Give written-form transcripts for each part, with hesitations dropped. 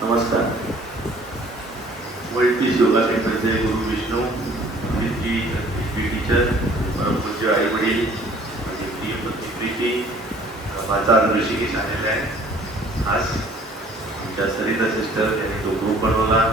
नमस्कार. मल्टी योगा सेंटरचे गुरु विष्णू जी टीचर, परमपूज्य आई वडील, माझी प्रिय पत्नी प्रीती, माझा ऋषिकेश आलेला आहे. आज आमच्या सरिता सिस्टर यांनी तो ग्रुप बनवला.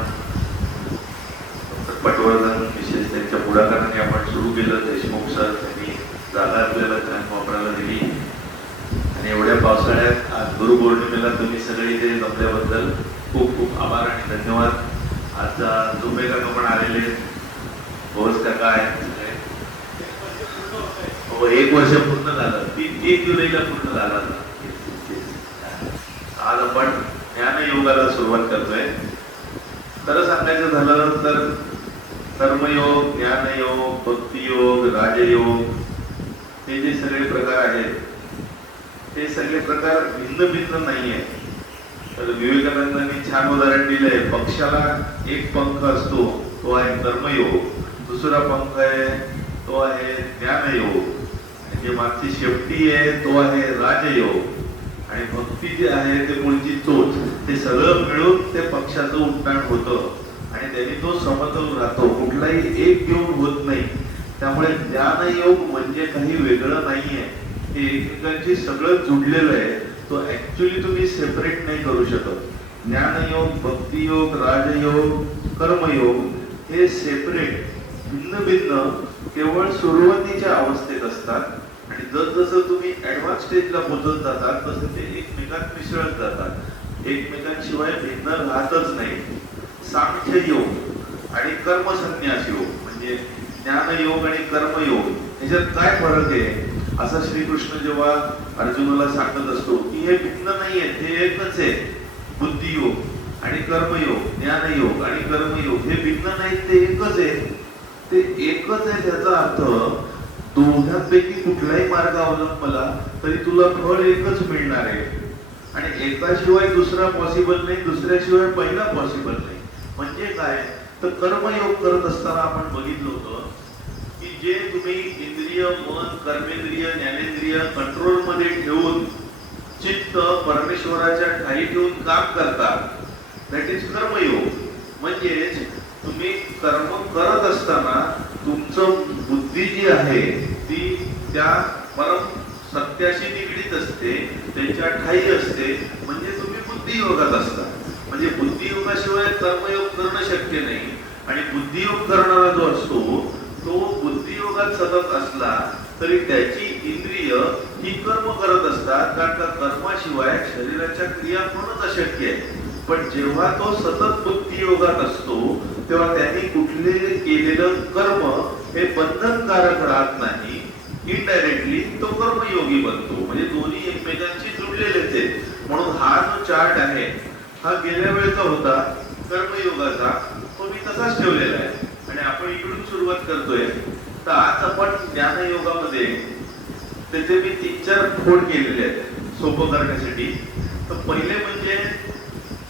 पटवर्धन विशेष त्यांच्या पुढाकाराने आपण सुरू केलं. देशमुख सर त्यांनी जागा आपल्याला छान वापरायला दिली आणि एवढ्या पावसाळ्यात आज गुरुपौर्णिमेला तुम्ही सगळे इथे जमल्याबद्दल खूप खूप आभार आणि धन्यवाद. आज जुंबे काका पण आलेले, भोस काका आहेत. हो, 1 वर्ष पूर्ण झालं. 3 जुलैला पूर्ण झालं. आज आपण ज्ञान योगाला सुरुवात करतोय. खरं सांगायचं झालं तर कर्मयोग, ज्ञानयोग, भक्तियोग, राजयोग हे जे सगळे प्रकार आहेत ते सगळे प्रकार भिन्न भिन्न नाहीये. तर विवेकानंदांनी छान उदाहरण दिलंय. पक्षाला एक पंख असतो, तो आहे कर्मयोग. दुसरा पंख आहे, तो आहे ज्ञानयोग. आणि जे मागची शेपटी आहे तो आहे राजयोग. आणि भक्ती जे आहे ते मुळची चोच. ते सगळं मिळून ते पक्षाचं उड्डाण होतं आणि त्यांनी तो समतोल राहतो. कुठलाही एक योग होत नाही. त्यामुळे ज्ञानयोग म्हणजे काही वेगळं नाहीये. ते एकमेकांशी सगळं जुडलेलं आहे. तो ऍक्च्युली तुम्ही सेपरेट नाही करू शकत. ज्ञानयोग, भक्तियोग, राजयोग, कर्मयोग हे सेपरेट, भिन्न भिन्न केवळ सुरुवातीच्या अवस्थेत असतात. आणि जसजसं तुम्ही ऍडव्हान्स स्टेजला पोहोचत जातात तसं ते एकमेकांत मिसळत जातात. एकमेकांशिवाय भिन्न राहतच नाही. सांख्ययोग आणि कर्मसन्यास योग म्हणजे ज्ञानयोग आणि कर्मयोग ह्याच्यात काय फरक आहे असं श्रीकृष्ण जेव्हा अर्जुनाला सांगत असतो की हे भिन्न नाहीये, हे एकच आहे. बुद्धियोग आणि कर्मयोग, ज्ञानयोग आणि कर्मयोग हे भिन्न नाहीत, ते एकच आहे. ते एकच आहे त्याचा अर्थ दोघांपैकी कुठलाही मार्ग अवलंबला तरी तुला फळ एकच मिळणार आहे. आणि एकाशिवाय दुसरा पॉसिबल नाही, दुसऱ्याशिवाय पहिला पॉसिबल नाही. म्हणजे काय तर कर्मयोग करत असताना आपण बघितलं होतं की जे तुम्ही इंद्रिय, मन, कर्मेंद्रिय, ज्ञानेंद्रिय कंट्रोल मध्ये ठेवून चित्त परमेश्वराच्या ठाई ठेवून काम करता, दॅट इज कर्मयोग. म्हणजेच तुम्ही कर्म करत असताना तुमचं बुद्धी जी आहे ती त्या परम सत्याशी निगडीत असते, त्यांच्या ठाई असते. म्हणजे तुम्ही बुद्धियोगात असता. म्हणजे बुद्धियोगाशिवाय कर्मयोग करणं शक्य नाही. आणि बुद्धियोग करणारा जो असतो तो बुद्धियोगात सतत असला तरी त्याची इंद्रिय ही कर्म करत असतात, कारण का कर्माशिवाय शरीराच्या क्रिया होणंच अशक्य आहे. पण जेव्हा तो सतत बुद्धियोगात असतो तेव्हा त्यांनी कुठले केलेलं कर्म हे बंधनकारक राहत नाही. इनडायरेक्टली तो कर्मयोगी बनतो. म्हणजे दोन्ही एकमेकांशी जुडलेलेच आहेत. म्हणून हा जो चार्ट आहे हा गेल्या वेळेचा होता कर्मयोगाचा, तो मी तसाच ठेवलेला आहे. आणि आपण इकडून सुरुवात करतोय. तर आज आपण ज्ञानयोगामध्ये त्याचे मी 3-4 फोड केलेले आहेत सोपं करण्यासाठी. तर पहिले म्हणजे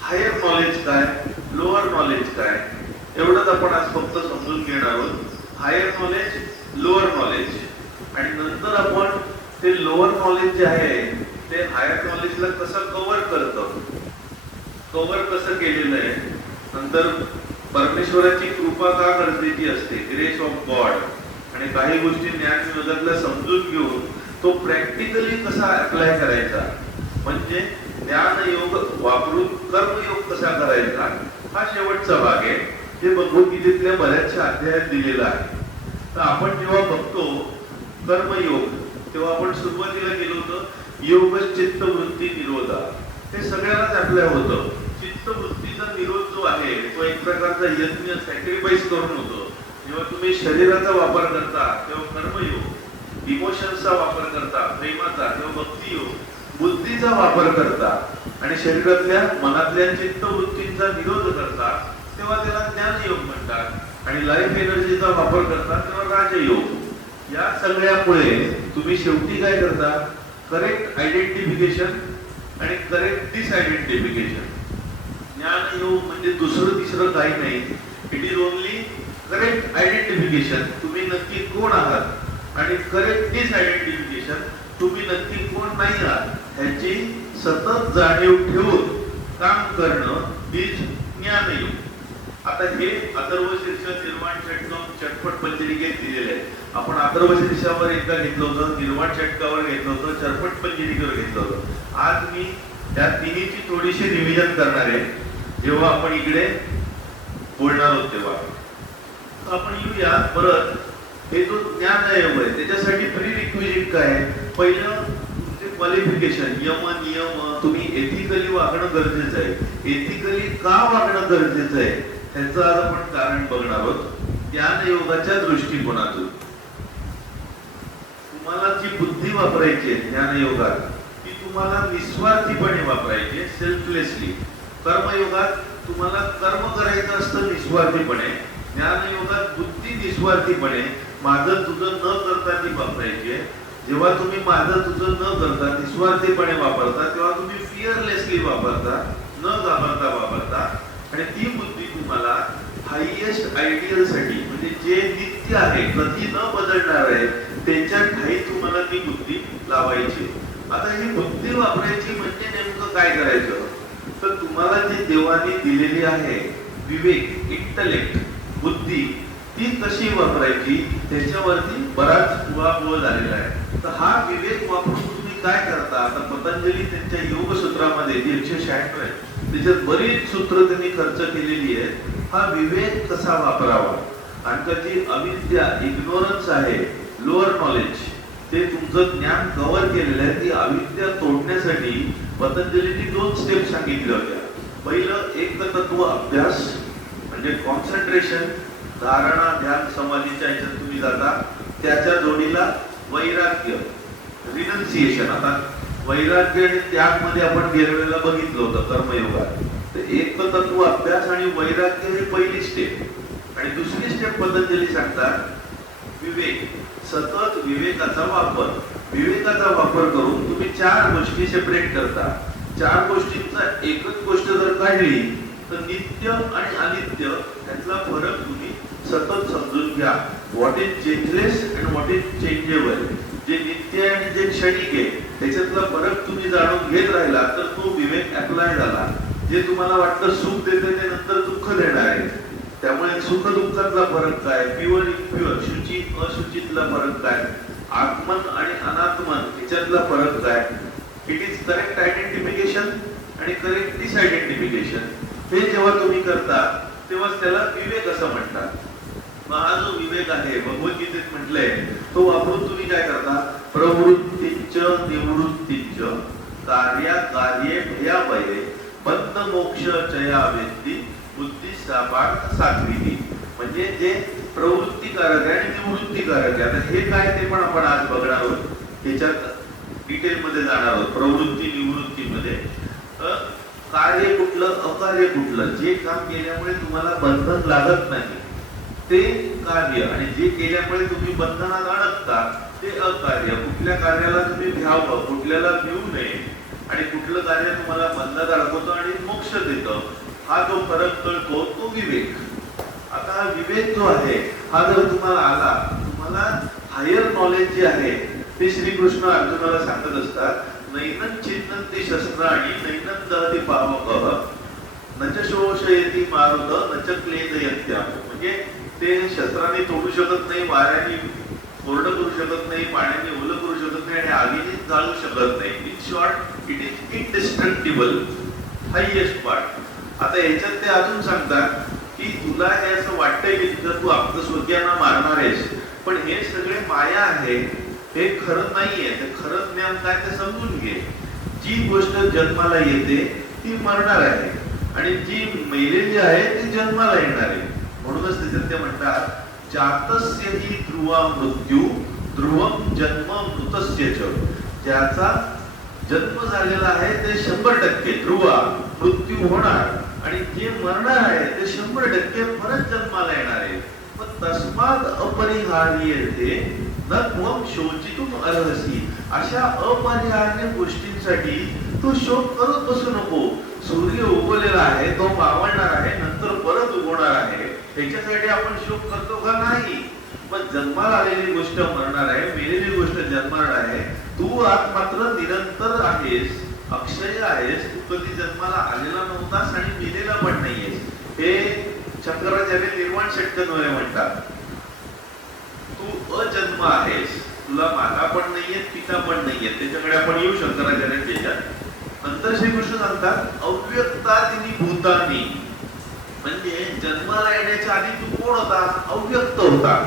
हायर नॉलेज काय, लोअर नॉलेज काय, एवढंच आपण आज फक्त समजून घेणार आहोत. Higher knowledge, lower knowledge. आणि नंतर आपण ते लोअर नॉलेज जे आहे ते हायर नॉलेजला कसं कव्हर करतं, कव्हर कसं केलेलं आहे. नंतर परमेश्वराची कृपा का गरजेची असते, ग्रेस ऑफ गॉड. आणि काही गोष्टी ज्ञानयोगातल्या समजून घेऊन तो प्रॅक्टिकली कसा अप्लाय करायचा, म्हणजे ज्ञानयोग वापरून कर्मयोग कसा करायचा, हा शेवटचा भाग आहे. जे भगवद्गीतेतल्या बऱ्याचशा अध्यायात दिलेला आहे. तर आपण जेव्हा बघतो कर्मयोग तेव्हा आपण सुरुवातीला गेलो होतो योग चित्तवृत्ती निरोधा. हे सगळ्यांनाच अप्लाय होतं. चित्तवृत्तीचा निरोध जो आहे तो एक प्रकारचा यज्ञ, सॅक्रिफाईस करून होतो. जेव्हा तुम्ही शरीराचा वापर करता तेव्हा कर्मयोग, इमोशन्सचा वापर करता प्रेमाचा तेव्हा भक्तियोग, बुद्धीचा वापर करता आणि शरीरातल्या मनातल्या चित्तवृत्तींचा निरोध करता तेव्हा त्याला ज्ञानयोग म्हणतात. आणि लाईफ एनर्जीचा वापर करता तेव्हा राजयोग. या सगळ्यामुळे तुम्ही शेवटी काय करता, करेक्ट आयडेंटिफिकेशन आणि करेक्ट डिसआयडेंटिफिकेशन. ज्ञानयोग म्हणजे दुसरं तिसरं काही नाही. It is only correct identification, तुम्ही नक्की कोण आहात, आणि करेक्ट डिसआयडेंटिफिकेशन, तुम्ही नक्की कोण नाही आहात ह्याची सतत जाणीव ठेवून काम करणं तीच ज्ञानयोग. आता हे अथर्व शीर्ष निर्वाण षटकम चटपट पंचरिकेत दिलेले आहे. आपण अथर्व शीर्षावर एकदा घेतलं होतं, निर्वाण षटकावर घेतलं होतं, चटपट पंचरिकेवर घेतलं होतं. आज मी त्या तिन्हीची थोडीशी रिव्हिजन करणार आहे जेव्हा आपण इकडे बोलणार आहोत तेव्हा. आपण येऊया परत. हे जो ज्ञानयोग आहे त्याच्यासाठी प्री रिक्विजिट काय आहे? पहिलं तुमचे क्वालिफिकेशन, यम नियम, तुम्ही एथिकली वागणं गरजेचं आहे. एथिकली का वागणं गरजेचं आहे त्याचं आज आपण कारण बघणार आहोत ज्ञानयोगाच्या दृष्टिकोनातून. तुम्हाला जी बुद्धी वापरायची आहे ज्ञानयोगात ती तुम्हाला निस्वार्थीपणे वापरायची आहे, सेल्फलेसली. कर्मयोगात तुम्हाला कर्म करायचं असतं निस्वार्थीपणे. ज्ञानयोगात बुद्धी निस्वार्थीपणे माझं तुझं न करता ती वापरायची आहे. जेव्हा तुम्ही माझं तुझं न करता निस्वार्थीपणे वापरता तेव्हा तुम्ही फिअरलेसली वापरता, न घाबरता वापरता. आणि ती बुद्धी तुम्हाला हायएस्ट आयडियल साठी, म्हणजे जे नित्य आहे, कधी न बदलणार आहे, त्यांच्या ठाई तुम्हाला ती बुद्धी लावायची. आता ही बुद्धी वापरायची म्हणजे नेमकं काय करायचं? तर तुम्हाला जी देवाने दिलेली आहे विवेक, इंटलेक्ट, बुद्धी, ती कशी वापरायची त्याच्यावरती बराच उहापोह झालेला आहे. तर हा विवेक वापरून तुम्ही काय करता? आता पतंजली त्यांच्या योग सूत्रामध्ये 196 आहे, त्याच्यात बरीच सूत्र त्यांनी खर्च केलेली आहे. हा विवेक कसा वापरावा आणि त्याची अविद्या, इग्नोरन्स आहे, लोअर नॉलेज, ते तुमचं ज्ञान कव्हर केलेलं आहे. ती अविद्या तोडण्यासाठी पतंजलीने 2 स्टेप सांगितल्या होत्या. पहिलं एकतत्व अभ्यास म्हणजे कॉन्सन्ट्रेशन, धारणा, ध्यान, समाधीच्या ह्याच्यात तुम्ही जाता. त्याच्या जोडीला वैराग्य, रिनन्सिएशन. आता वैराग्य आणि त्याग मध्ये आपण गेल्या वेळेला बघितलं होतं कर्मयोगात. तर एकतत्व अभ्यास आणि वैराग्य ही पहिली स्टेप. आणि दुसरी स्टेप पतंजली सांगतात विवेक, सतत विवेकाचा वापर. विवेकाचा वापर करून तुम्ही 4 गोष्टी सेपरेट करता. 4 गोष्टींचा एकच गोष्ट जर काढली तर नित्य आणि अनित्य यातला फरक तुम्ही सतत समजून घ्या. What is changeless and what is changeable. जे नित्य आणि जे क्षणिक आहे त्याच्यातला फरक तुम्ही जाणून घेत राहिला तर तो विवेक अप्लाय झाला. जे तुम्हाला वाटतं सुख देते ते नंतर दुःख देणार आहे. त्यामुळे सुख दुःखातला फरक काय, प्युअर इम्प्युअर, शुची अशुचीतला फरक काय, आत्मन आणि अनात्मन याच्यातला फरक काय, इट इज करेक्ट आयडेंटिफिकेशन आणि करेक्ट डिसआयडेंटिफिकेशन. हे जेव्हा तुम्ही करता तेव्हा त्याला विवेक असं म्हणतात. मग हा जो विवेक आहे भगवद्गीतेत म्हटलंय तो वापरून तुम्ही काय करता? प्रवृत्तीच निवृत्तीच कार्या कार्ये भयाभये बंध मोक्ष चया वेत्ती बुद्धी सापार्थ सात्विकी. म्हणजे जे प्रवृत्तीकारक आहे आणि निवृत्तीकारक आहे. आता हे काय ते पण आपण आज बघणार आहोत, त्याच्यात डिटेल मध्ये जाणार आहोत. प्रवृत्ती निवृत्तीमध्ये कार्य कुठलं, अकार्य कुठलं, जे काम केल्यामुळे तुम्हाला बंधन लागत नाही ते कार्य, आणि जे केल्यामुळे तुम्ही बंधनात अडकता ते अकार्य. कुठल्या कार्याला तुम्ही घ्यावं, कुठल्याला घेऊ नये, आणि कुठलं कार्य तुम्हाला बंधनात अडकवतं आणि मोक्ष देतं, हा जो फरक कळतो तो विवेक. आता हा विवेक जो आहे हा जर तुम्हाला आला, तुम्हाला हायर नॉलेज जे आहे ते श्रीकृष्ण अर्जुनाला सांगत असतात. नैनं चिन्नन्ति शस्त्राणि नैनं दहति पावकः न च शोषयति मारुत न च क्लेदयत्या. म्हणजे ते शस्त्राने तोडू शकत नाही, वाऱ्याने कोरडं करू शकत नाही, पाण्याने ओलं करू शकत नाही आणि आगीने जाळू शकत नाही. In short it is indestructible, highest part. आता याच्यात ते अजून सांगतात की तुला हे असं वाटतंय की तुझं तू आपलं स्वर्गीयांना मारणार आहेस, पण हे सगळे माया आहे, हे खरं नाहीये. ते खरं ज्ञान काय ते समजून घे. जी गोष्ट जन्माला येते ती मरणार आहे आणि जी मेलेली आहे ती जन्माला येणार आहे. म्हणूनच त्याच्यात ते म्हणतात जातस्य हि ध्रुवा मृत्यू ध्रुवम जन्म मृतस्य च. ज्याचा जन्म झालेला आहे ते 100% ध्रुवा मृत्यू होणार, आणि जे मरणार आहे ते 100% परत जन्माला येणार आहे. मग तस्मात् अपरिहार्यते न त्वं शोचितुम अर्हसि. अशा अपरिहार्य गोष्टींसाठी तू शोक करत बसू नको. सूर्य उगवलेला आहे, तो मावळणार आहे, नंतर परत उगवणार आहे, त्याच्यासाठी आपण शोक करतो का? नाही. पण जन्माला आलेली गोष्ट मरणार आहे, मेलेली गोष्ट जन्मणार आहे. तू आत मात्र निरंतर आहेस, अक्षय आहेस, तू कधी जन्माला आलेला नव्हतास आणि मेलेला पण नाहीयेस. हे शंकराचार्य निर्वाण षटकन्वय म्हणतात. तू अजन्म आहेस, तुला माता पण नाहीये, पिता पण नाहीये. त्याच्याकडे आपण येऊ शंकराचार्यांच्या. नंतर श्रीकृष्ण सांगतात अव्यक्तादिनी भूतानी, म्हणजे जन्माला येण्याच्या आधी तू कोण होता? अव्यक्त होता.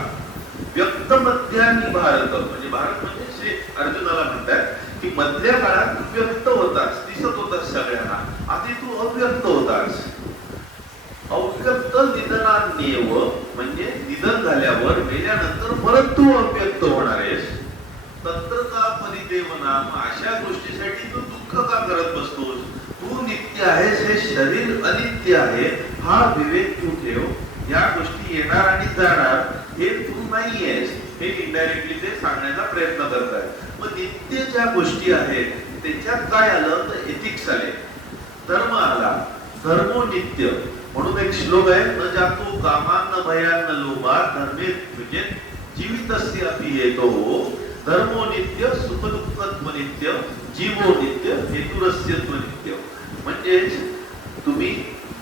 व्यक्त मध्यानी भारत, म्हणजे भारत म्हणजे श्री अर्जुनाला म्हणतात की मधल्या काळात तू व्यक्त होतास, दिसत होतास सगळ्यांना. आधी तू अव्यक्त होतास. अव्यक्त निधनान्येव, म्हणजे निधन झाल्यावर मेल्यानंतर परत तू अव्यक्त होणार आहेस. तंत्र का परिदेवना, अशा गोष्टीसाठी तू दुःख का करत बसतोस? तू नित्य आहेस, हे शरीर अनित्य आहे, हा विवेक तू ठेव. या गोष्टी येणार आणि जाणार, हे तू नाही आहेस. हे इनडायरेक्टली ते सांगण्याचा प्रयत्न करतात. मग नित्य ज्या गोष्टी आहेत त्याच्यात काय आलं तर एथिक्स आले, धर्म आला. धर्मो नित्य म्हणून एक श्लोक आहे, न जातो कामान न भयान न लोभात धर्मे, म्हणजे जीवितस्य अपि हेतो धर्मो नित्य सुख दुःखत्व नित्य जीवो नित्य हेतुरस्यत्व नित्य. म्हणजे तुम्ही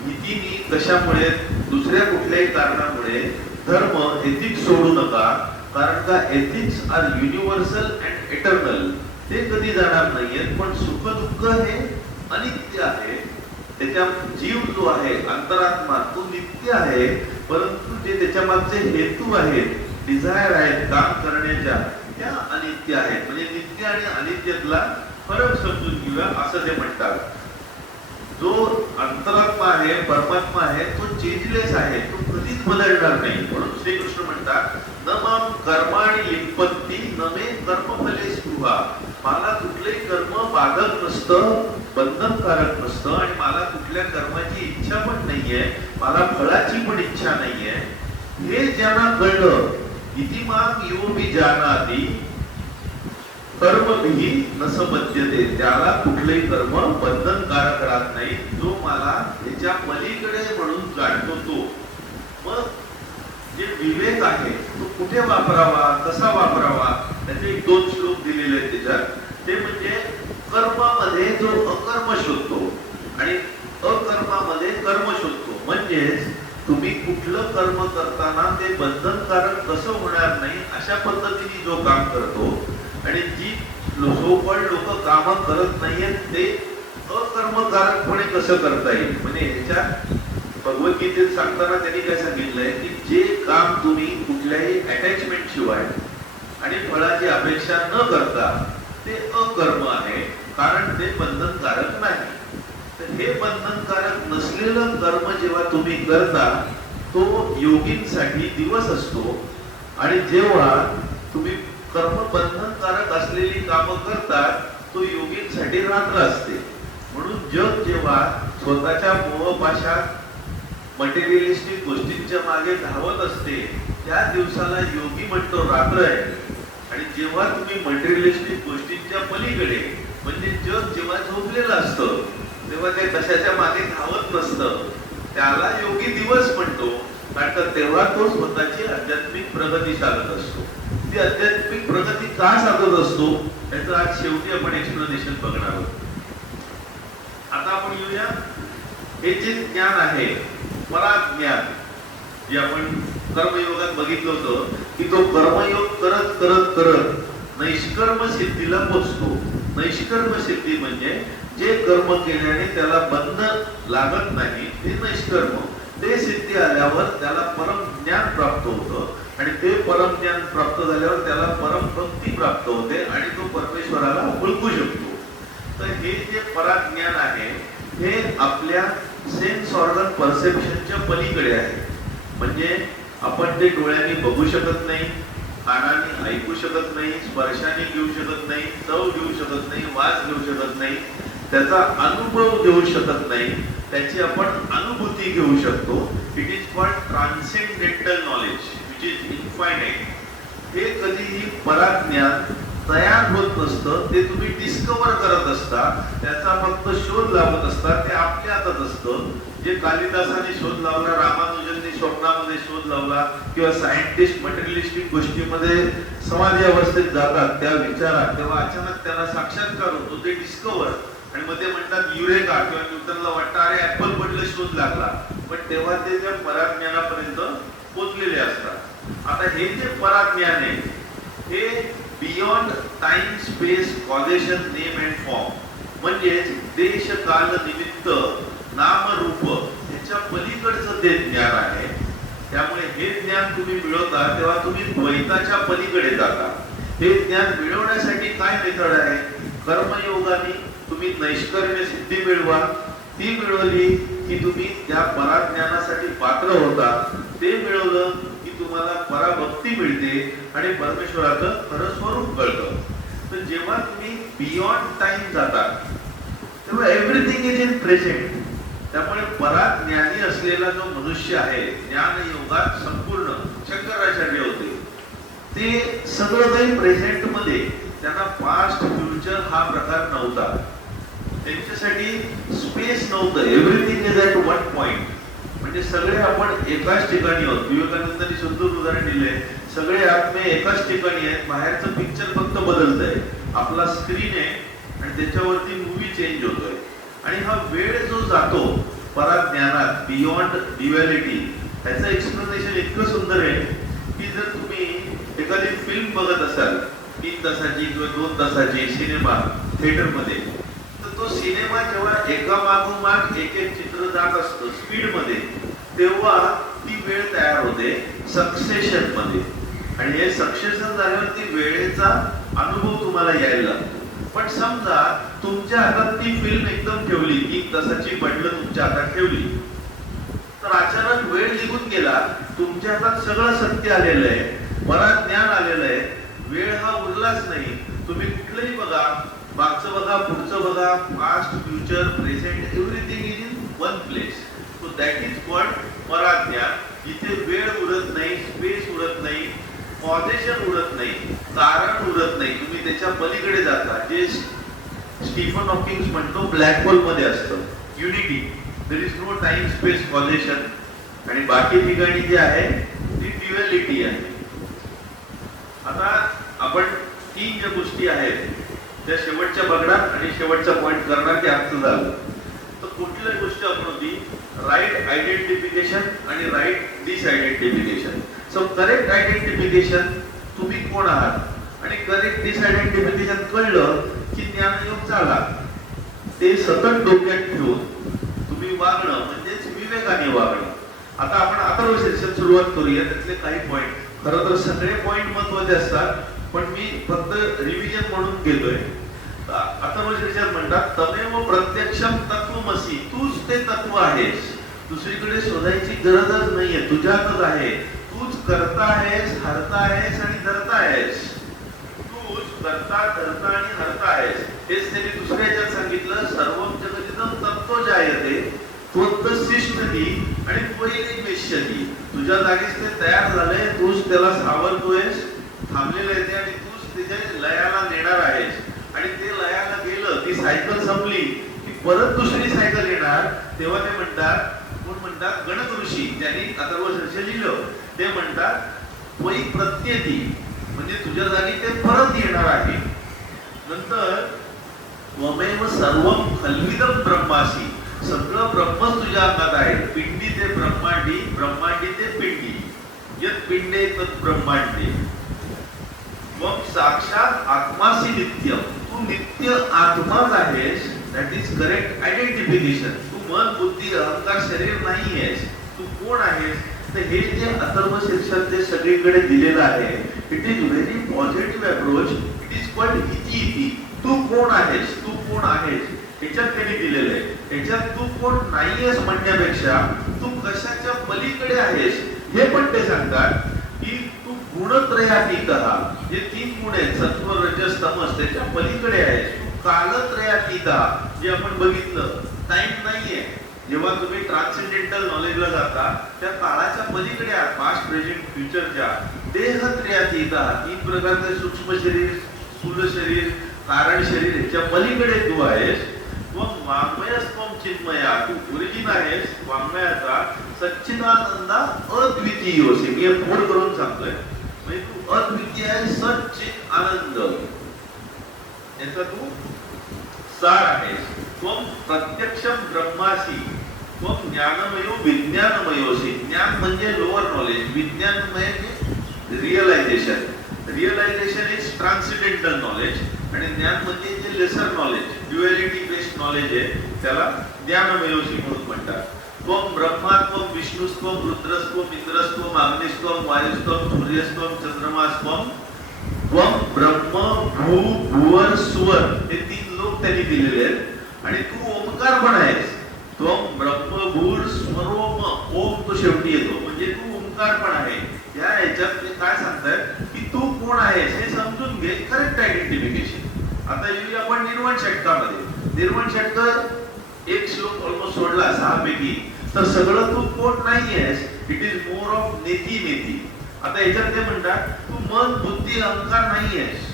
भीतीनी कशामुळे, दुसऱ्या कुठल्याही कारणामुळे धर्म एथिक्स सोडू नका. कारण का ethics are universal and eternal, ते कधी जाणार नाहीयेत. पण सुख दुःख हे अनित्य आहे. त्याच्या जीव जो आहे अंतरात्मा तो नित्य आहे, परंतु जे त्याच्या मागचे हेतू आहेत, डिझायर आहेत काम करण्याच्या, त्या अनित्य आहेत. म्हणजे नित्य आणि अनित्यतला फरक समजून घेऊया असं ते म्हणतात. जो अंतरात्मा आहे, परमात्मा आहे, तो चेंजलेस आहे, तो कधीच बदलणार नाही. म्हणून श्रीकृष्ण म्हणतात न माम कर्माणि लिप्पन्ति न मे कर्मफले स्पृहा. मला कुठलेही कर्म बाधक नसतं, बंधनकारक नसतं, आणि मला कुठल्या कर्माची इच्छा पण नाहीये, मला फळाची पण इच्छा नाहीये. हे ज्यांना कळलं, इति माम यो विजानाति कर्मभिः न संबध्यते, त्याला कुठलेही कर्म बंधनकारक राहत नाही. जो मला त्याच्या पलीकडे म्हणून जाणतो तो. मग जे विवेक आहे तो कुठे वापरावा, कसा वापरावा, त्याचे एक दोन श्लोक दिलेले आहेत त्याच्यात. ते म्हणजे कर्मामध्ये जो अकर्म शोधतो आणि अकर्मामध्ये कर्म शोधतो. म्हणजेच तुम्ही कुठलं कर्म करताना ते बंधनकारक कसं होणार नाही अशा पद्धतीने जो काम करतो, आणि जी सोपड लोक काम करत नाहीयेत ते अकर्मकारकपणे कसं करता येईल. म्हणजे ह्याच्या भगवद्गीतेत सांगताना त्यांनी काय सांगितलंय की जे काम तुम्ही कुठल्याही अटॅचमेंट शिवाय आणि फळाची अपेक्षा न करता ते अकर्म आहे, कारण ते बंधनकारक नाही. तर हे बंधनकारक नसलेलं कर्म जेव्हा तुम्ही करता तो योगींसाठी दिवस असतो, आणि जेव्हा तुम्ही कर्म बंधनकारक असलेली कामं करतात तो योगींसाठी रात्र असते. म्हणून जग जेव्हा स्वतःच्या मोहपाशात मटेरियलिस्टिक गोष्टींच्या मागे धावत असते त्या दिवसाला योगी म्हणतो रात्र आहे. आणि जेव्हा तुम्ही मटेरियलिस्टिक गोष्टींच्या पलीकडे, म्हणजे जग जेव्हा झोपलेलं असतं तेव्हा ते कशाच्या मागे धावत नसतं, त्याला योगी दिवस म्हणतो. कारण तेव्हा तो स्वतःची आध्यात्मिक प्रगती साधत असतो. ती आध्यात्मिक प्रगती का साधत असतो याचं आज शेवटी आपण एक्सप्लेनेशन बघणार आहोत. आता आपण येऊया, हे जे ज्ञान आहे पराज्ञान, जे आपण कर्मयोगात बघितलं होतं की तो कर्मयोग करत करत करत नैष्कर्म सिद्धीला पोचतो. नैष्कर्म सिद्धी म्हणजे जे कर्म केल्याने त्याला बंधन लागत नाही ते नैष्कर्म. ते सिद्धी आल्यावर त्याला परम ज्ञान प्राप्त होतं, आणि ते परम ज्ञान प्राप्त झाल्यावर त्याला परम भक्ती प्राप्त होते आणि तो परमेश्वराला ओळखू शकतो. तर हे जे पराज्ञान आहे हे आपल्या सेन्स ऑर्गन परसेप्शनच्या पलीकडे आहे. म्हणजे आपण ते डोळ्यांनी बघू शकत नाही, कानाने ऐकू शकत नाही, स्पर्शाने घेऊ शकत नाही, चव घेऊ शकत नाही, वास घेऊ शकत नाही, त्याचा अनुभव घेऊ शकत नाही, त्याची आपण अनुभूती घेऊ शकतो. It is called transcendental knowledge which is infinite. हे कधीही पराज्ञान तयार होत नसतं, ते तुम्ही डिस्कवर करत असता, त्याचा फक्त शोध लावत असता, ते आपल्या हातात असतं. जे कालिदासाने शोध लावला, रामानुजनने स्वप्नामध्ये शोध लावला, किंवा सायंटिस्ट मटेरियलिस्टिक गोष्टीमध्ये समाधी अवस्थेत जातात त्या विचारात, तेव्हा अचानक त्याला साक्षात्कार होतो, ते डिस्कवर. आणि मग ते म्हणतात युरेका, किंवा न्यूटनला वाटतं अरे ऍपल पडलं, शोध लागला, पण तेव्हा ते त्या पराज्ञानापर्यंत पोचलेले असतात. आता हे जे पराज्ञान आहे हे beyond time space causation name and form, म्हणजेच देश काल निमित्त नाम रूप याच्या पलीकडचं ते ज्ञान आहे. त्यामुळे हे ज्ञान तुम्ही मिळवता तेव्हा तुम्ही द्वैताच्या पलीकडे जाता. हे ज्ञान मिळवण्यासाठी काय मेथड आहे? कर्मयोगाने तुम्ही नैष्कर्म्य सिद्धी मिळवा. ती मिळवली की तुम्ही त्या पराज्ञानासाठी पात्र होता. ते मिळवलं की तुम्हाला पराभक्ती मिळते आणि परमेश्वराचं खरं स्वरूप कळतं. तर जेव्हा तुम्ही बियॉन्ड टाइम जाता तेव्हा एव्हरीथिंग इज इन प्रेझेंट. त्यामुळे पराज्ञानी असलेला जो मनुष्य आहे, ज्ञान योगात संपूर्ण शंकराचार्य होते, ते सगळं काही प्रेझेंट मध्ये, त्यांना पास्ट फ्युचर हा प्रकार नव्हता. त्यांच्यासाठी स्पेस नव्हतं. Everything is at one point. म्हणजे सगळे आपण एकाच ठिकाणी आहोत. विवेकानंदांनी सुंदर उदाहरण दिले, सगळे आत्मे एकाच ठिकाणी आहेत, बाहेरचं पिक्चर फक्त बदलतंय. आपला स्क्रीन आहे आणि त्याच्यावरती मूवी चेंज होतोय. आणि हा वेळ जो जातो पराज्ञानात, बियॉन्ड ड्युअलिटी, त्याचं एक्सप्लेनेशन इतकं सुंदर आहे की जर तुम्ही एखादी फिल्म बघत असाल 3 तासाची किंवा 2 तासाची सिनेमा थिएटर मध्ये, तर तो सिनेमा जेव्हा एका मागोमाग एक एक चित्र जात असतं स्पीड मध्ये, तेव्हा ती वेळ तयार होते सक्सेशन मध्ये. आणि हे सक्सेशन झाल्यावर ती वेळेचा अनुभव तुम्हाला यायला लागतो. पण समजा तुमच्या हातात ती फिल्म एकदम ठेवली, 3 तासाची बंडल तुमच्या हातात ठेवली, तर अचानक वेळ निघून गेला, तुमच्या हातात सगळं सत्य आलेलं आहे, पराज्ञान आलेलं आहे, वेळ हा उरलाच नाही. तुम्ही कुठलंही बघा, मागचं बघा, पुढचं बघा, past future present, everything is in one place. So that is called पराज्ञान. इथे वेळ उरत नाही, स्पेस उरत नाही, कॉजेशन उरत नाही, कारण उरत नाही. तुम्ही त्याच्या पलीकडे जाता. जे स्टीफन हॉकिंग म्हणतो ब्लॅक होल मध्ये असतं unity, there is no time space causation. आणि बाकी ठिकाणी जे आहे ती ड्युअलिटी आहे. आता आपण 3 ज्या गोष्टी आहेत त्या शेवटच्या बघणार आणि शेवटचा पॉइंट करणार की आजचं झालं. तर कुठल्या गोष्टी आपण होती? राईट आयडेंटिफिकेशन आणि राईट डिसआयडेंटिफिकेशन. सो करेक्ट आयडेंटिफिकेशन, तुम्ही कोण आहात, आणि करेक्ट डिसआयडेंटिफिकेशन कळलं की ज्ञानयोग झाला. ते सतत डोक्यात ठेवून तुम्ही वागणं म्हणजेच विवेकाने वागणं. आता आपण अथर्व सेशन सुरुवात करूया. त्यातले काही पॉइंट, खरं तर सगळे पॉइंट महत्वाचे असतात, पण मी फक्त रिव्हिजन म्हणून घेतोय. अथर्व सेशन म्हणतात तमेव प्रत्यक्षम तत्वमसी, तूच ते तत्व आहेस, दुसरीकडे शोधायची गरजच नाहीये, तुझ्यातच आहे. तूच करता आहेस, हरता आहेस आणि धरता आहेस. तूच करता, धरता आणि हरता आहेस. हेच त्यांनी दुसऱ्या ह्याच्यात सांगितलं, सर्वं जगदिदं तत्त्व जायते त्वत्तशिष्टती आणि त्वयिनिवेश्यती. तुझ्या जागीच ते तयार झालंय, तूच त्याला सावरतोयस, थांबलेलं आहे ते, आणि तूच त्याच्या लयाला नेणार आहेस. आणि ते लयाला गेलं, ती सायकल संपली की परत दुसरी सायकल येणार. तेव्हा ते म्हणतात, कोण म्हणतात, गणक ऋषी ज्यांनी अथर्व शीर्ष लिहिलं, ते म्हणतात त्वयि प्रत्येती, म्हणजे तुझ्या जागी ते परत येणार आहे. नंतर त्वमेव सर्वं खल्विदं ब्रह्मासी, सगळं ब्रह्मच तुझ्या अंगात आहे. पिंडी ते ब्रह्मांडी, ब्रह्मांडी ते पिंडी, यत् पिंडे तत् ब्रह्मांडे. मग साक्षात आत्मासी नित्यम, तू नित्य आत्माच आहेस. That is correct identification. तू मन, बुद्धी, अहंकार, शरीर नाही आहेस. तू कोण आहेस? तर हे जे अथर्व शीर्षक जे सगळीकडे दिलेलं आहे, it is very positive approach. It is called इति इति. तू कोण आहेस, तू कोण आहेस, ह्याच्यात त्यांनी दिलेलं आहे. ह्याच्यात तू कोण नाहीयेस म्हणण्यापेक्षा तू कशाच्या पलीकडे आहेस हे पण ते सांगतात. की तू गुणत्रयातीत, जे 3 गुण आहेत सत्व, रजस, तमस, त्याच्या पलीकडे आहेस. तू कालत्रयातीत, जे आपण बघितलं, टाइम नाहीये. जेव्हा तुम्ही ट्रान्सेंडेंटल नॉलेजला जाता त्या काळाच्या पलीकडे आहात, पास्ट, प्रेझेंट, फ्युचरच्या. देहत्रयातीत, 3 प्रकारचे सूक्ष्म शरीर, स्थूल शरीर, कारण शरीर, ह्याच्या पलीकडे तू आहेस. मग वाङ्मयस्त्वं चिन्मया, तू ओरिजिन आहेस वाङ्मयाचा. सच्चिदानंदा अद्वितीयोसी, मी फोड करून सांगतोय, म्हणजे तू अद्वितीय आहे, सच्चित आनंद, याचा तू सार आहेस. त्वं प्रत्यक्षम ब्रह्मासी त्वं ज्ञानमयो विज्ञानमयोसी. ज्ञान म्हणजे लोअर नॉलेज, विज्ञान म्हणजे realization. Realization is transcendental knowledge आणि ज्ञान म्हणजे जे lesser knowledge, duality based knowledge आहे, त्याला ज्ञानमयोसी म्हणून म्हणतात. त्वं ब्रह्मा त्वं विष्णुस्त्वं रुद्रस्त्वं इंद्रस्त्वं अग्निस्त्वं वायुस्त्वं सूर्यस्त्वं चंद्रमास्त्वं त्वं ब्रह्म भू भुवर सुवर. हे तीन लोक त्यांनी दिलेले आहेत आणि तू ओंकार पण आहेस. त्वं ब्रह्म भूर स्वरोम, ओम तो शेवटी येतो म्हणजे तू ओंकार पण आहे. या ह्याच्यात ते काय सांगतात की तू कोण आहेस हे समजून घे, करेक्ट आयडेंटिफिकेशन. आता येऊया आपण निर्वाण षटकामध्ये. निर्वाण षटक एक श्लोक ऑलमोस्ट सोडला 6 पैकी, तर सगळं तू कोण नाहीयेस, इट इज मोर ऑफ नेती नेती. आता याच्यात ते म्हणतात तू मन बुद्धी अहंकार नाहीयेस,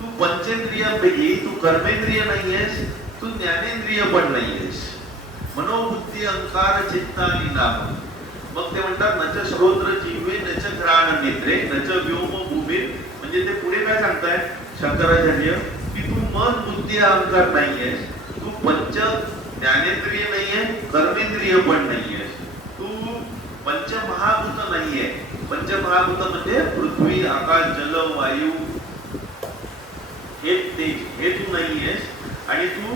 तू पंचेंद्रियांपैकी तू कर्मेंद्रिय नाहीयेस, तू ज्ञानेंद्रिय पण नाहीयेस. मनोबुद्धी अहंकार चित्त आणि नाम. मग ते म्हणतात नच श्रोत्र जिव्हे नच घ्राण नेत्रे नच व्योम भूमी. म्हणजे ते पुढे काय सांगतायत शंकराचार्य की तू मन बुद्धी अहंकार नाहीयेस, तू पंच ज्ञानेंद्रिय नाहीये, कर्मेंद्रिय पण नाहीयेस, तू पंचमहाभूत नाहीये. पंचमहाभूत म्हणजे पृथ्वी आकाश जल वायू हे तेज, हे तू नाहीयेस. आणि तू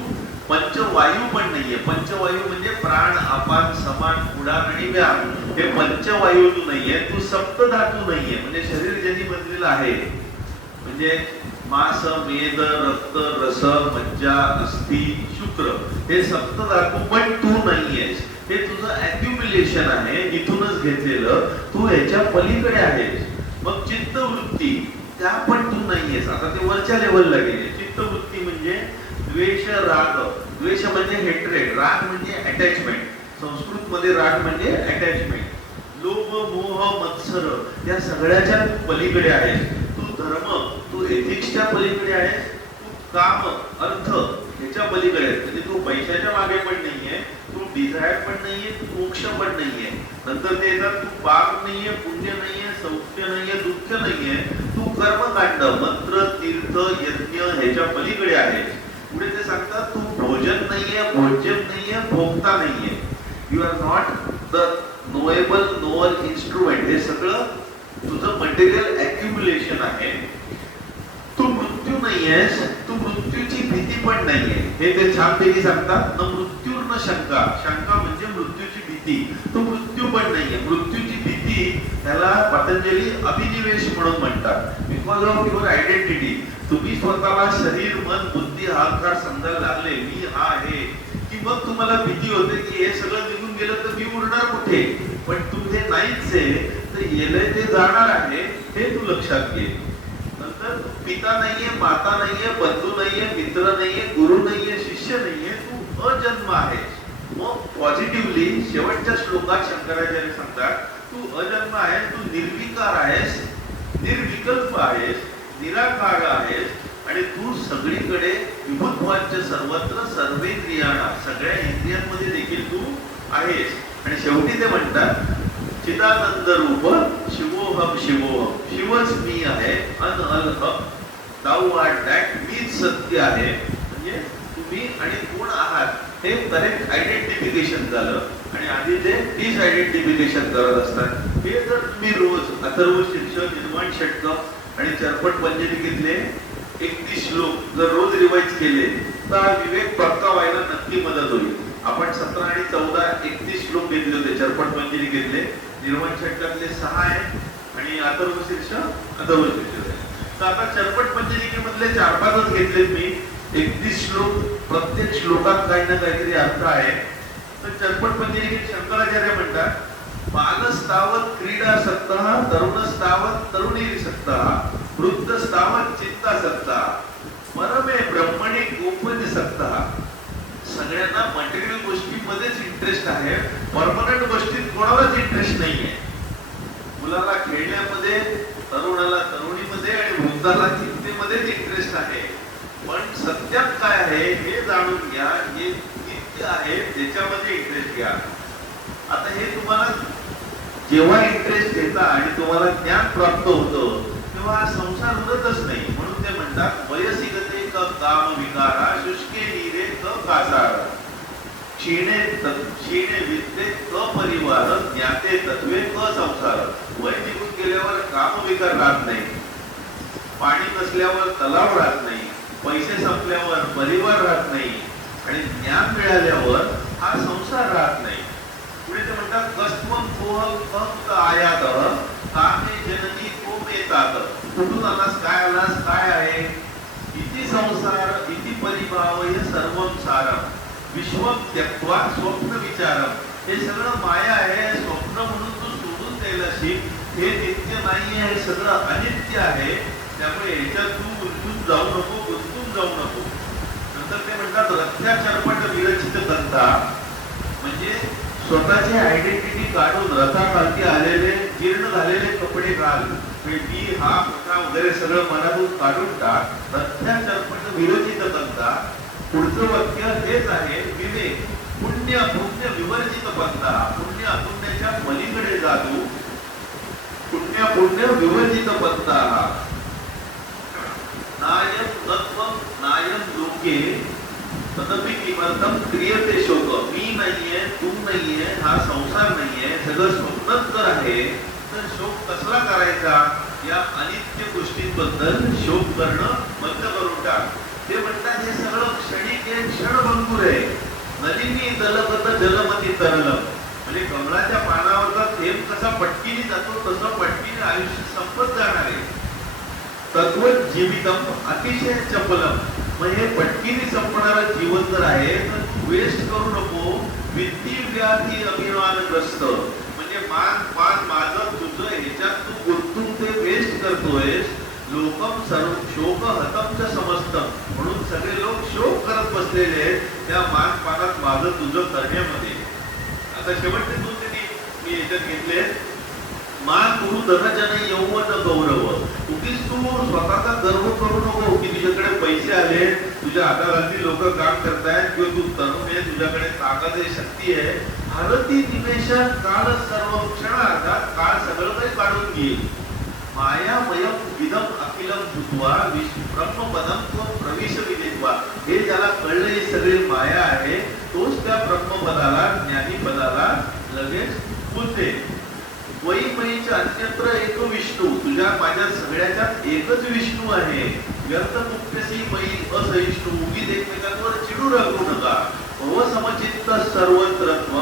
पंचवायू पण नाहीये. पंचवायू म्हणजे प्राण अपान समान उडान आणि व्यान. हे पंचवायू तू नाहीये. तू सप्तधातू नाहीये म्हणजे शरीर ज्यांनी बनलेलं आहे, म्हणजे मांस मेद रक्त रस मज्जा अस्थि शुक्र, हे सप्तधातू पण तू नाहीयेस. हे तुझं ऍक्युम्युलेशन आहे, इथूनच घेतलेलं. तू ह्याच्या पलीकडे आहेस. मग चित्तवृत्ती त्या पण तू नाहीयेस. आता ते वरच्या लेवलला गेले. चित्तवृत्ती म्हणजे द्वेष राग. द्वेष म्हणजे हेट्रेड, राग म्हणजे अटॅचमेंट. संस्कृत मध्ये राग म्हणजे अटॅचमेंट. लोभ मोह मत्सर या सगळ्याच्या पलीकडे आहेस. तू धर्म, तू एथिक्सच्या पलीकडे आहेस. तू काम अर्थ ह्याच्या पलीकडे आहेस. म्हणजे तू पैशाच्या मागे पण नाहीये, तू डिझायर पण नाहीये, तू मोक्ष पण नाहीये. नंतर ते येतात तू पाप नाहीये, पुण्य नाहीये, सौख्य नाहीये, दुःख नाहीये. तू कर्मकांड मंत्र तीर्थ यज्ञ ह्याच्या पलीकडे आहेस. पुढे ते सांगतात तू भोजन नाहीये, भोज्यम नाहीये, भोगता नाहीये. You are not the knowable knower instrument. हे सगळं तुझं मटेरियल ऍक्युम्युलेशन आहे. तू मृत्यू नाहीयेस, तू मृत्यूची भीती पण नाहीये. हे ते छानपैकी सांगतात. न मृत्यू न शंका. शंका म्हणजे मृत्यूची भीती. तू मृत्यू पण नाहीये. मृत्यूची भीती त्याला पतंजली अभिनिवेश म्हणून म्हणतात. Because of your identity. तुम्ही स्वतःला शरीर मन बुद्धी अहंकार समजायला लागले, मी हा आहे, की मग तुम्हाला भीती होते की हे सगळं निघून गेलं तर मी उरणार कुठे. पण तू ते नाहीच आहे, तर येलंय ते जाणार आहे हे तू लक्षात घे. नंतर तू पिता नाहीये, माता नाहीये, बंधू नाहीये, मित्र नाहीये, गुरु नाहीये, शिष्य नाहीये, तू अजन्म आहेस. मग पॉझिटिव्हली शेवटच्या श्लोकात शंकराचार्य सांगतात तू अजन्म आहेस, तू निर्विकार आहेस, निर्विकल्प आहेस, निराकार आहेस आणि तू सगळीकडे विभुत्वाच्य सर्वत्र सर्वेंद्रियाणा, सगळ्या इंद्रियांमध्ये देखील तू आहेस. आणि शेवटी ते म्हणतात चिदानंद रूप शिवोहम शिवोहम. शिवच मी आहे, अनअलहम दाऊ आर्ट दॅट, मीच सत्य आहे. म्हणजे तुम्ही आणि कोण आहात हे करेक्ट आयडेंटिफिकेशन झालं. आणि आधी ते डिस आयडेंटिफिकेशन करत असतात. हे जर तुम्ही रोज अथर्व शीर्ष निर्वाण षटक आणि चरपट पंचलिकेतले 31 श्लोक जर रोज रिवाइज केले तर विवेक पक्का व्हायला नक्की मदत होईल. आपण 17 आणि 14 31 श्लोक घेतले होते चरपट पंचलिकेतले. निर्वाण षटकातले 6 आहेत आणि अथर्व शीर्ष अथर्व शीर्ष. तर आता चरपट पंचलिकेमधले 4-5च घेतलेत मी. 31 श्लोक, प्रत्येक श्लोकात काही ना काहीतरी अर्थ आहे. तर चरपट पंचलिकेत शंकराचार्य म्हणतात बालस्तावत क्रीडासक्तः, तरुणस्तावत तरुणीसक्तः, वृद्धस्तावत चित्तासक्तः, परमे ब्रह्मणे गोपनीसक्तः. सगळ्यांना मटेरियल गोष्टींमध्येच इंटरेस्ट आहे, परमनंट गोष्टीत कोणालाच इंटरेस्ट नाहीये. मुलाला खेळण्यामध्ये, तरुणाला तरुणीमध्ये आणि वृद्धाला चिंतेमध्येच इंटरेस्ट आहे. पण सत्यात काय आहे हे जाणून घ्या. हे नित्य आहे त्याच्यामध्ये इंटरेस्ट घ्या. आता हे तुम्हाला जेव्हा इंटरेस्ट घेता आणि तुम्हाला ज्ञान प्राप्त होतं तेव्हा हा संसार उरतच नाही. म्हणून ते म्हणतात वयसिकते क काम विकारा शुष्के नीरे क कासारा. क्षीणे विद्ये अपरिवार ज्ञाते तत्वे असंसार. वय निघून गेल्यावर कामविकार राहत नाही, पाणी नसल्यावर तलाव राहत नाही, पैसे संपल्यावर परिवार राहत नाही आणि ज्ञान मिळाल्यावर हा संसार राहत नाही. पुढे ते म्हणतात कस्त्वं कोह फक्त आयात कामे जननी कोमेतात. कुठून आलास, काय आलास, काय आहे. इति संसार इति परिभाव हे सर्वं सारम विश्वं त्यक्त्वा स्वप्न विचारम. हे सगळं माया आहे, स्वप्न म्हणून तू सोडून द्यायला शिक. हे नित्य नाहीये, हे सगळं अनित्य आहे. त्यामुळे याच्यात तू उलटून जाऊ नको, गुंतून जाऊ नको. नंतर ते म्हणतात रथ्याचरपट विरचित करता, म्हणजे स्वतःची आयडेंटिटी काढून रथाखालती आलेले जीर्ण झालेले कपडे घाल. मी हा मोठा वगैरे सगळं मनातून काढून टाक. रथ्याचरपट विरचित करता. पुढचं वाक्य हेच आहे, विवेक पुण्य पुण्य विवर्जित पंथा. पुण्य अपुण्याच्या पलीकडे जातो. पुण्य पुण्य विवर्जित पंथा. नायम तत्वम नायम लोके तदपि किमर्थम क्रियते शोक. मी नाहीये, तू नाहीये, हा संसार नाहीये, सगळं स्वप्नच जर आहे तर शोक कसला करायचा. या अनित्य गोष्टींबद्दल शोक करणं बंद करून टाक. ते म्हणतात हे सगळं क्षणिक आहे, क्षणभंगूर आहे. नलिनी दलगत जलमती तरलम. म्हणजे कमळाच्या पानावरचा थेंब कसा पटकीने जातो तसं पटकीने आयुष्य संपत जाणार आहे. तत्व जीवितम अतिशय चपलम. म्हणजे पटकीने संपणारं जीवन जर आहे तर वेस्ट करू नको. विद्धी व्याधी अभिमानग्रस्त. म्हणजे मान पान माझं तुझं ह्याच्यात तू गुंतून ते वेस्ट करतोयस. लोकम सर्व शोक हतम च समस्तम. म्हणून सगळे लोक शोक करत बसलेले आहेत त्या मानपानात माझं तुझं करण्यामध्ये. आता शेवटचे दोन त्यांनी मी याच्यात घेतले. मान गुरु धनजन यौवन गौरव. उगीच तू स्वतःचा गर्व करू नको की तुझ्याकडे पैसे आले, तुझ्या हाताखाली लोक काम करतायत किंवा तू तरुण आहे, तुझ्याकडे ताकद आहे, शक्ती आहे. भारती निमेष काळ सर्व क्षणार्धात काळ सगळं काही काढून घेईल. मायामयम विदम अखिलम भूत्वा ब्रह्मपदम तो प्रवेश विदित्वा. हे ज्याला कळलं हे सगळे माया आहे तोच त्या ब्रह्मपदाला ज्ञानीपदाला लगेच बोलते. वैमयीच्या अन्यत्र एक विष्णू. तुझ्या माझ्या सगळ्याच्यात एकच विष्णू आहे. व्यर्थ मुक्तसी मयी असहिष्णू. उगीच एकमेकांवर चिडू लागू नका. समचित्त सर्वत्रत्व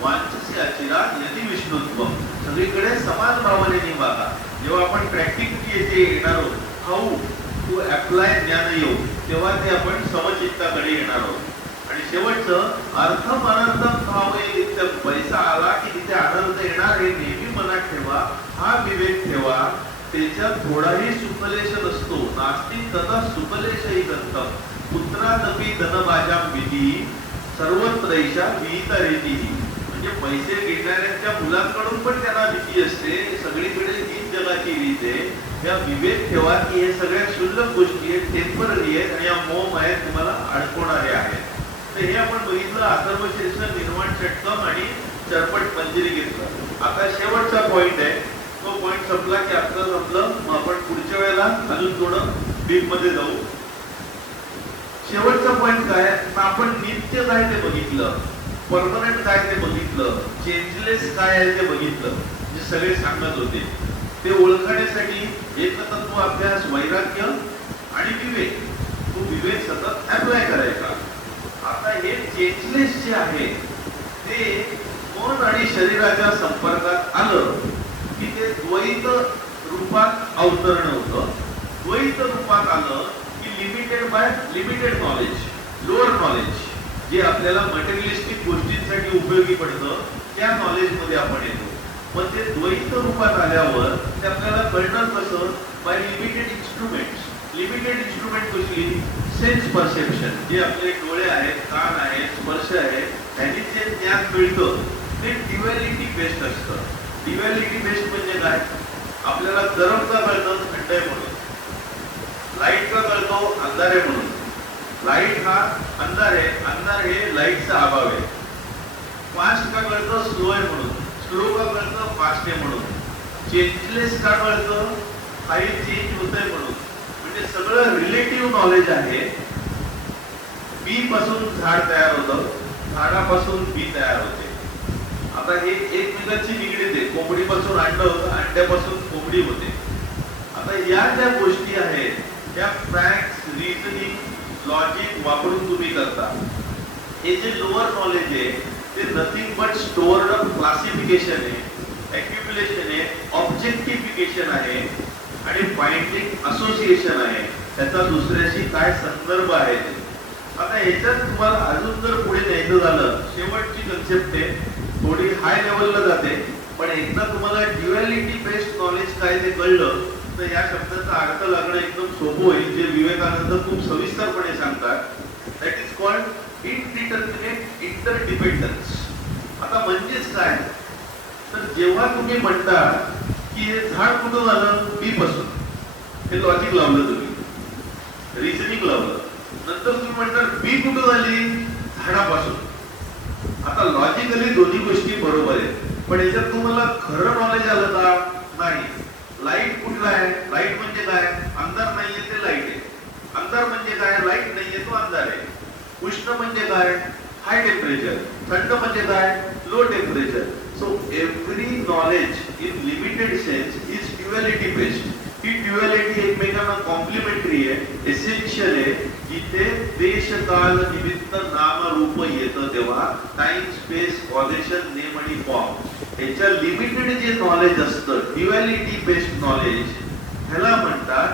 वांचसी अचिरा यदि विष्णुत्व. सगळीकडे समान भावनेने वागा. जेव्हा आपण प्रॅक्टिकली येथे येणार आहोत, हाऊ टू अप्लाय ज्ञानयोग, तेव्हा ते आपण समचित्ताकडे येणार आहोत. आणि शेवटचं अर्थम अनर्थम भाव. तिथे पैसा आला की तिथे आनंद येणार हे नेहमी मनात ठेवा. हा विवेक ठेवा. त्याच्यात थोडाही सुखलेश नसतो. नास्तिक तथा सुखलेशही दत्तम. पुत्रादपि धनभाजाम विधी सर्वत्रैषा विहिता रीतीही. म्हणजे पैसे घेणाऱ्यांच्या मुलांकडून पण त्यांना भीती असते. सगळीकडे हीच जगाची रीत आहे. या विवेक ठेवा की हे सगळ्या क्षुल्लक गोष्टी आहेत, टेम्पररी आहेत आणि या मोह आहेत तुम्हाला अडकवणारे आहेत. तर हे आपण बघितलं अथर्वशीर्ष, निर्वाण षटकम आणि चरपट मंजिरी घेतलं. आता शेवटचा पॉइंट आहे. तो पॉइंट संपला की आपलं संपलं. मग आपण पुढच्या वेळेला अजून थोडं डीप मध्ये जाऊ. शेवटचा पॉइंट काय, आपण नित्य काय ते बघितलं, परमनंट काय ते बघितलं, चेंजलेस काय आहे ते बघितलं. जे सगळे सांगत होते ते ओळखण्यासाठी एकतत्व अभ्यास, वैराग्य आणि विवेक. तो विवेक सतत अप्लाय करायचा. आता हे चेंजलेस जे आहे ते मन आणि शरीराच्या संपर्कात आलं की ते द्वैत रूपात अवतरण होतं. द्वैत रूपात आलं की limited by limited knowledge, lower knowledge जे आपल्याला मटेरियलिस्टिक गोष्टींसाठी उपयोगी पडतं त्या नॉलेज मध्ये आपण येतो. पण ते द्वैत रूपात आल्यावर ते आपल्याला कळणार कसं, by limited instruments. Limited instrument कसली, सेन्स परसेप्शन. जे आपले डोळे आहेत, कान आहे, स्पर्श आहे, त्यांनी जे ज्ञान मिळतं ते ड्युअलिटी बेस्ड असतं. ड्युअलिटी बेस्ड म्हणजे काय, आपल्याला गरम का कळतं, थंड आहे म्हणून. लाईट का कळतो, अंधार आहे म्हणून. लाईट हा अंधार आहे, अंधार हे लाईटचा अभाव आहे. फास्ट का कळतं, स्लो आहे म्हणून. स्लो का कळतं, फास्ट आहे म्हणून. चेंजलेस का कळतं, काही चेंज होत आहे म्हणून. म्हणजे सगळं रिलेटिव्ह नॉलेज आहे. बी पासून झाड तयार होतं, झाडापासून बी तयार होते. आता हे एकमेकांची निगडीत आहे. कोंबडीपासून अंड होतं, अंड्यापासून कोंबडी होते. आता या ज्या गोष्टी आहेत त्या फॅक्ट्स, रिझनिंग, लॉजिक वापरून तुम्ही करता. हे जे लोअर नॉलेज आहे ते nothing but stored up classification आहे, एक्युमुलेशन आहे, ऑब्जेक्टिफिकेशन आहे आणि फाइंडिंग असोसिएशन आहे. त्याचा दुसऱ्याशी काय संदर्भ आहे. आता ह्याच्यात तुम्हाला अजून जर पुढे न्यायचं झालं, शेवटची कन्सेप्ट आहे, थोडी हाय लेवलला जाते, पण एकदा तुम्हाला ड्युअलिटी बेस्ड नॉलेज काय ते कळलं तर या शब्दाचा अर्थ लागणं एकदम सोपं होईल, जे विवेकानंद खूप सविस्तरपणे सांगतात. That is called indeterminate interdependence. आता म्हणजेच काय, तर जेव्हा तुम्ही म्हणता की हे झाड कुठून आलं, बी पासून, हे लॉजिक लावलं तुम्ही, रिझनिंग लावलं, नंतर तुम्ही म्हणता बी कुठून आली, झाडापासून. आता लॉजिकली दोन्ही गोष्टी बरोबर आहेत, पण याच्यात तुम्हाला खरं नॉलेज आलं का, नाही. लाईट कुठला आहे, लाईट म्हणजे काय, अंधार नाहीये ते लाईट आहे. अंधार म्हणजे काय, लाईट नाहीये तो अंधार आहे. उष्ण म्हणजे काय, हाय टेम्परेचर. थंड म्हणजे काय, low temperature. So every knowledge in limited sense is duality based. He duality एकमेकांना कॉम्प्लिमेंटरी आहे, एसेन्शियल आहे. जिथे देश काल निमित्त नाम रूप येतं तेव्हा टाइम स्पेस कॉजेशन नेम आणि फॉर्म याच्या लिमिटेड जे नॉलेज असतं, ड्युअलिटी बेस्ड नॉलेज, ह्याला म्हणतात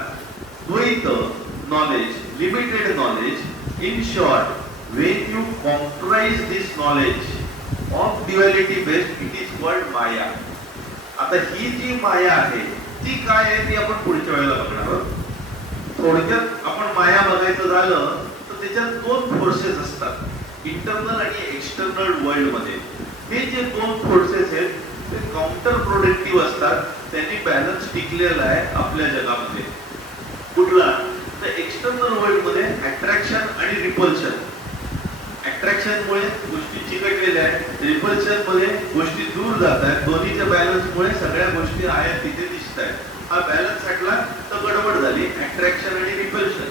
द्वैत knowledge, limited knowledge. In short, when you comprise this knowledge of duality based, it is called माया. आता ही जी माया आहे ती काय आहे ती आपण पुढच्या वेळेला बघणार आहोत. थोडक्यात आपण माया बघायचं झालं तर त्याच्यात दोन फोर्सेस असतात, इंटरनल आणि एक्सटर्नल वर्ल्ड मध्ये. हे जे दोन फोर्सेस आहेत ते काउंटर प्रोडक्टिव्ह असतात. त्यांनी बॅलन्स टिकलेला आहे आपल्या जगामध्ये. कुठला, तर एक्सटर्नल वर्ल्ड मध्ये अट्रॅक्शन आणि रिपल्शन. अट्रॅक्शन मुळे गोष्टी चिकटलेल्या आहेत, रिपल्शन मध्ये गोष्टी दूर जात आहेत. दोन्हीच्या बॅलन्स मुळे सगळ्या गोष्टी आहेत तिथे दिसत आहेत. हा बॅलन्स हटला तर गडबड झाली, अट्रॅक्शन आणि रिपल्शन.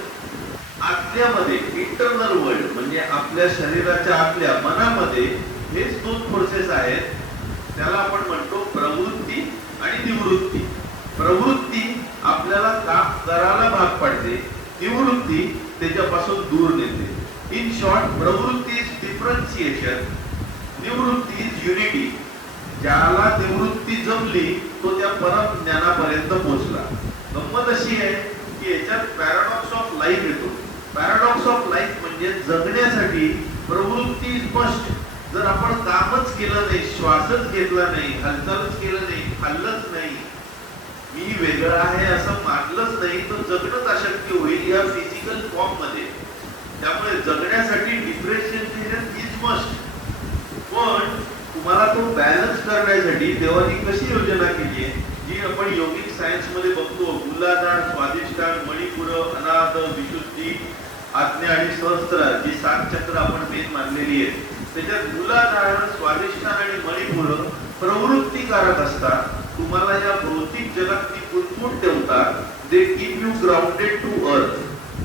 आतल्यामध्ये इंटरनल वर्ल्ड म्हणजे आपल्या शरीराच्या आतल्या मनामध्ये हेच दोन फोर्सेस आहेत. त्याला आपण म्हणतो प्रवृत्ती आणि निवृत्ती. प्रवृत्ती आपल्याला काम करायला भाग पाडते, निवृत्ती त्याच्यापासून दूर नेते. इन शॉर्ट, प्रवृत्ती is differentiation, Nivrutti is unity. ज्याला निवृत्ती जमली तो त्या परम ज्ञानापर्यंत पोहोचला. गंमत अशी आहे की याच्यात पॅराडॉक्स ऑफ लाईफ येतो. पॅराडॉक्स ऑफ लाईफ म्हणजे जगण्यासाठी प्रवृत्ती इज मस्ट. जर आपण कामच केलं नाही, श्वासच घेतला नाही, हालचालच केलं नाही, खाल्लंच नाही, मी वेगळं आहे असं मानलंच नाही, तर जगणंच अशक्य होईल या फिजिकल फॉर्म मध्ये. त्यामुळे जगण्यासाठी डिफरन्शिएशन इज मस्ट. पण तुम्हाला तो बॅलन्स करण्यासाठी देवानी कशी योजना केली आहे, जी आपण योगिक सायन्स मध्ये बघतो. मूलाधार, स्वाधिष्ठान, मणिपुर, अनाहत, विशुद्धी, आज्ञा आणि सहस्त्र, जी 7 चक्र आपण मेन मानलेली आहेत. त्याच्यात मूलाधार, स्वाधिष्ठान आणि मणिपुर प्रवृत्तीकारक असतात. तुम्हाला या भौतिक जगात ती कुरकुट ठेवतात. They keep you grounded to earth.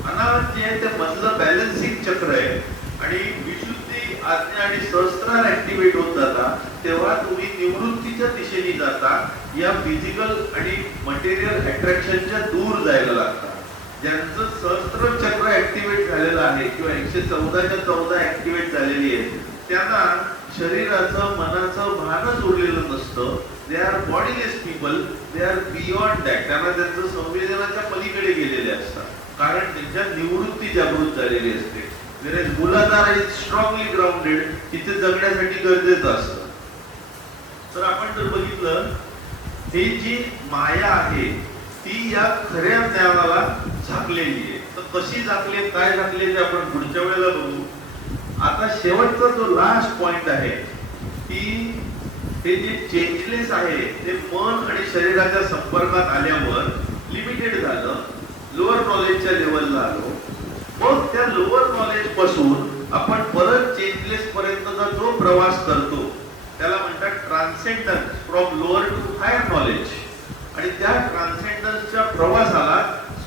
अनाहत जे आहे ते मधलं बॅलन्सिंग चक्र आहे. आणि विशुद्धी, आज्ञा आणि सहस्त्रार ऍक्टिव्हेट होत जाता तेव्हा तुम्ही निवृत्तीच्या दिशेने जाता. या फिजिकल आणि मटेरियल अट्रॅक्शनच्या दूर जायला लागतात. ज्यांचं सहस्त्र चक्र ऍक्टिव्हेट झालेलं आहे किंवा 114च्या 14 ऍक्टिव्हेट झालेली आहे, त्यांना शरीराचं, मनाचं भानच उरलेलं नसतं. They are bodiless people, they are beyond that. त्यांना त्यांचं संवेदनाच्या पलीकडे गेलेले असतात, कारण त्यांच्या निवृत्ती जागृत झालेली असते. मूलाधार इज स्ट्रॉंगली ग्राउंडेड, तिथे जगण्यासाठी गरजेचं असतं. तर आपण जर बघितलं, ही जी माया आहे ती या खऱ्या ज्ञानाला झाकलेली आहे. तर कशी झाकली, काय झाकली ते आपण पुढच्या वेळेला बघू. आता शेवटचा जो लास्ट पॉइंट आहे की हे जे चेंजलेस आहे ते मन आणि शरीराच्या संपर्कात आल्यावर लिमिटेड झालं, लोअर नॉलेजच्या लेवलला आलो. मग त्या लोअर नॉलेज पासून आपण परत चेंजलेस पर्यंतचा जो प्रवास करतो त्याला म्हणतात transcendence from lower to higher knowledge. आणि त्या ट्रान्सेंडन्सच्या प्रवासाला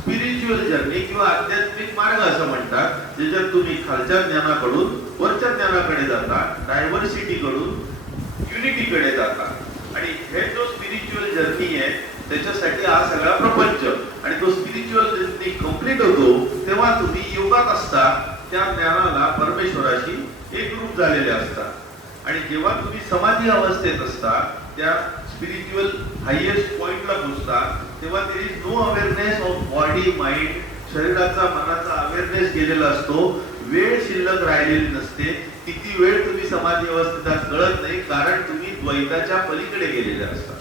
स्पिरिच्युअल जर्नी किंवा आध्यात्मिक मार्ग असं म्हणतात, ज्याच्यात तुम्ही खालच्या ज्ञानाकडून वरच्या ज्ञानाकडे जाता, डायव्हर्सिटी कडून युनिटीकडे जाता. आणि हे जो स्पिरिच्युअल जर्नी आहे त्याच्यासाठी हा सगळा प्रपंच. आणि तो स्पिरिच्युअल जर्नी कंप्लीट होतो तेव्हा तुम्ही योगात असता, त्या ज्ञानाला परमेश्वराशी एकरूप झालेले असता. आणि जेव्हा तुम्ही समाधी अवस्थेत असता, त्या स्पिरिच्युअल हायेस्ट पॉइंटला पोहोचता, तेव्हा there is no awareness of body mind. शरीराचा मनाचा अवेअरनेस गेलेला असतो, वेळ शिल्लक राहिलेली नसते. किती वेळ तुम्ही समाधी अवस्थेत कळत नाही, कारण तुम्ही द्वैताच्या पलीकडे गेलेले असता.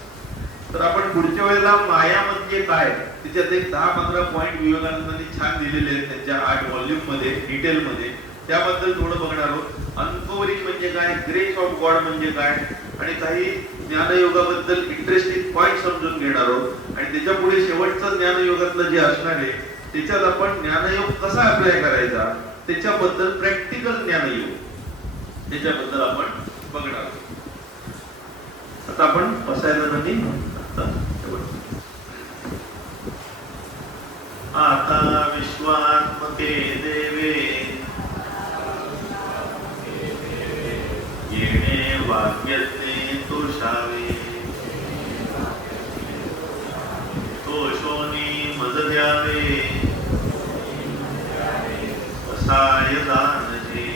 तर आपण पुढच्या वेळेला माया म्हणजे काय त्याच्यात एक 10-15 पॉइंट विवेकानंदांनी छान दिलेले आहेत त्यांच्या 8 व्हॉल्यूम मध्ये डिटेल मध्ये, त्याबद्दल थोडं बघणार आहोत. अनकवरिंग म्हणजे काय, ग्रेस ऑफ गॉड म्हणजे काय, आणि काही ज्ञानयोगाबद्दल इंटरेस्टिंग पॉइंट समजून घेणार आहोत. आणि त्याच्या पुढे शेवटचं ज्ञानयोगातलं जे असणार आहे त्याच्यात आपण ज्ञानयोग कसा अप्लाय करायचा त्याच्याबद्दल, प्रॅक्टिकल ज्ञानयोग त्याच्याबद्दल आपण बघणार आहोत. आता आपण बसायला नाही. आता विश्वात्मके देवे येणे वाक्यते तोषावे, तोषोनी मज द्यावे असाय दानजे.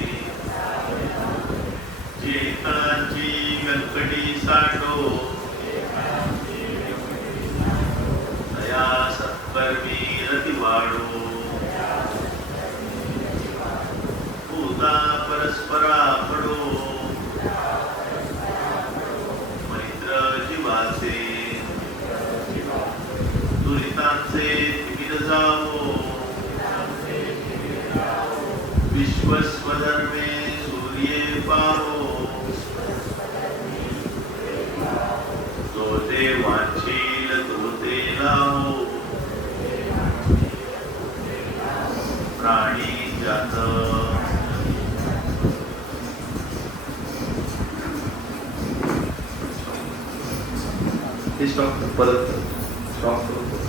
जे कळांची व्यंकटी साठो दया सत्कर्मी रती वाढो. भूता परस्परा पडो मैत्र जीवाचे. दुरितांचे तिमिर जावो विश्वस्वधर्मे सूर्ये पाहो. जो ते वांछील तो ते लाहो प्राणी जात. हे स्टॉप परत स्टॉप करू.